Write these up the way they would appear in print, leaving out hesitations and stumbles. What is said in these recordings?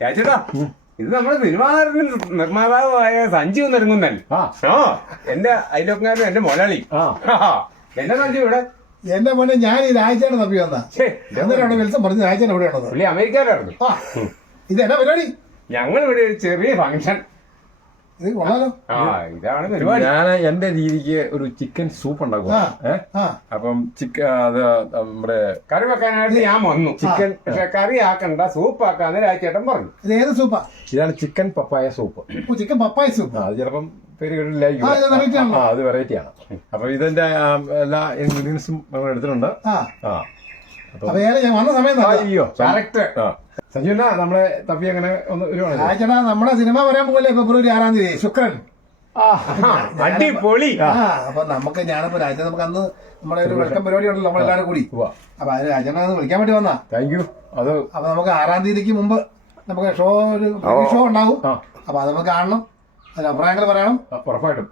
ചേച്ചേട്ടാ ഇത് നമ്മുടെ സിനിമാ നിർമ്മാതാവായ സഞ്ജു നെടുങ്കുന്നൻ. എന്റെ അയലോക്കാരനും എന്റെ മൊലാളി. എന്റെ സഞ്ജു ഇവിടെ. എന്റെ മോനെ ഞാൻ ഈ രാജാണ് തപ്പി വന്നാ എന്നിട്ടാണ് വിൽസം പറഞ്ഞ് രാജാൻ എവിടെയാണത്? പുള്ളി അമേരിക്കയിലായിരുന്നു. ഇത് എന്നാ പരിപാടി? ഞങ്ങൾ ഇവിടെ ഒരു ചെറിയ ഫംഗ്ഷൻ. ഇത് കൊള്ളാലോ. ഇതാണ് പരിപാടി. ഞാൻ എന്റെ രീതിക്ക് ഒരു ചിക്കൻ സൂപ്പ് ഉണ്ടാക്കുക. അപ്പം അത് നമ്മുടെ കറി വെക്കാനായിട്ട് ഞാൻ വന്നു. ചിക്കൻ പക്ഷെ കറി ആക്കണ്ട, സൂപ്പ് ആക്കാന്ന് രാജേട്ടൻ പറഞ്ഞു. ഇത് ഏത് സൂപ്പാ? ഇതാണ് ചിക്കൻ പപ്പായ സൂപ്പ്. ചിക്കൻ പപ്പായ സൂപ്പ്. അത് ചിലപ്പം പേര് കേട്ടില്ലായിരിക്കും. അത് വെറൈറ്റി ആണ്. അപ്പൊ ഇതിന്റെ എല്ലാ ഇൻഗ്രീഡിയൻസും നമ്മൾ എടുത്തിട്ടുണ്ട്. അപ്പൊ ഞാൻ വന്ന സമയത്ത് അയ്യോ കറക്റ്റ്. സഞ്ജുന നമ്മളെ തപ്പി അങ്ങനെ ഒന്ന് രാജേട്ടാ നമ്മുടെ സിനിമ വരാൻ പോലെ ഫെബ്രുവരി 6 ശുക്രൻ. അടിപൊളി. അപ്പൊ നമുക്ക് ഞാനിപ്പോ രാജേട്ടൻ നമുക്ക് അന്ന് നമ്മുടെ ഒരു വെൽക്കം പരിപാടി ഉണ്ടല്ലോ നമ്മളെല്ലാരും കൂടി. അപ്പൊ അതിന് രാജേട്ടനെ വിളിക്കാൻ വേണ്ടി വന്നാ. Thank you. അത് അപ്പൊ നമുക്ക് 6 മുമ്പ് നമുക്ക് ഷോ ഉണ്ടാവും. അപ്പൊ അത് നമുക്ക് കാണണം, അതിന് അഭിപ്രായങ്ങൾ പറയണം. ഉറപ്പായിട്ടും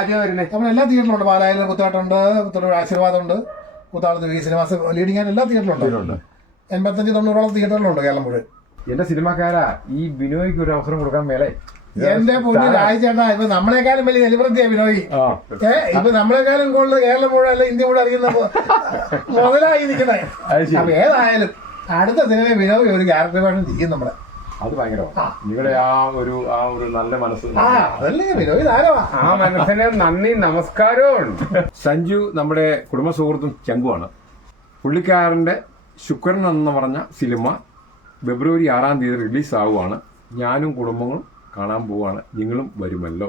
ആദ്യം വരുന്നത് നമ്മളെല്ലാ തിയേറ്ററിലുണ്ട്. പാലായിൽ കുത്താട്ടുണ്ട്, പുത്തൂർ ആശീർവാദമുണ്ട്, കുത്താളത്ത് ഈ സിനിമാസ് ലീഡിങ് എല്ലാ തിയേറ്ററിലുണ്ട്. 85-90 തിയേറ്ററിലുണ്ട് കേരളം മുഴുവൻ. എന്റെ സിനിമാക്കാരാ ഈ ബിനോയ്ക്ക് ഒരു അവസരം കൊടുക്കാൻ മേലെ. എന്റെ പൊന്നു രാജേട്ടാ, ഇപ്പൊ നമ്മളെക്കാളും വലിയ സെലിബ്രിറ്റിയാ ബിനോയ്. ഇപ്പൊ നമ്മളെക്കാളും കൂടുതൽ കേരളം മുഴുവൻ അല്ല ഇന്ത്യ മുഴുവൻ അറിയുന്ന മുതലായി നിൽക്കണേ. അപ്പൊ ഏതായാലും അടുത്ത സിനിമ ബിനോയ് ഒരു ക്യാരക്ടർ വേണം ചെയ്യും നമ്മളെ. അത് ഭയങ്കരമാണ്. നിങ്ങളുടെ ആ ഒരു നല്ല മനസ്സ്. അതല്ലേ ബിനോയ് താരമാ. ആ മനസ്സിന് നന്ദി നമസ്കാരവും. സഞ്ജു നമ്മുടെ കുടുംബ സുഹൃത്തും ചങ്കുവാണ്. പുള്ളിക്കാരന്റെ ശുക്രൻ എന്ന് പറഞ്ഞ സിനിമ ഫെബ്രുവരി 6 റിലീസ് ആവുകയാണ്. ഞാനും കുടുംബങ്ങളും കാണാൻ പോവുകയാണ്. നിങ്ങളും വരുമല്ലോ.